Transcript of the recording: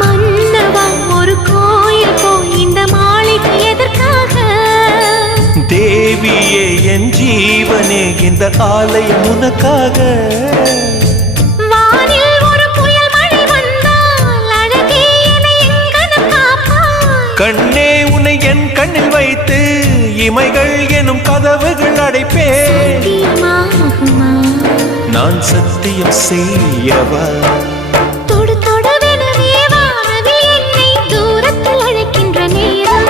மன்னவா ஒரு கோயில் போய் இந்த மாளிகை எதற்காக? தேவியே என் ஜீவனே இந்த ஆலயம் உனக்காக. வானில் ஒரு புயல் மழை வந்தால் அழகே என்னை எங்கனம் காப்பாய். கண்ணே உன்னை என் கண்ணில் வைத்து இமைகள் எனும் கதவுகள் அடைப்பேன். சத்தியமாகுமா? நான் சத்தியம் செய்யவா? தொடு தொடுவெனவே வானவில் என்னை தூரத்தில் அழைக்கின்ற நேரம்.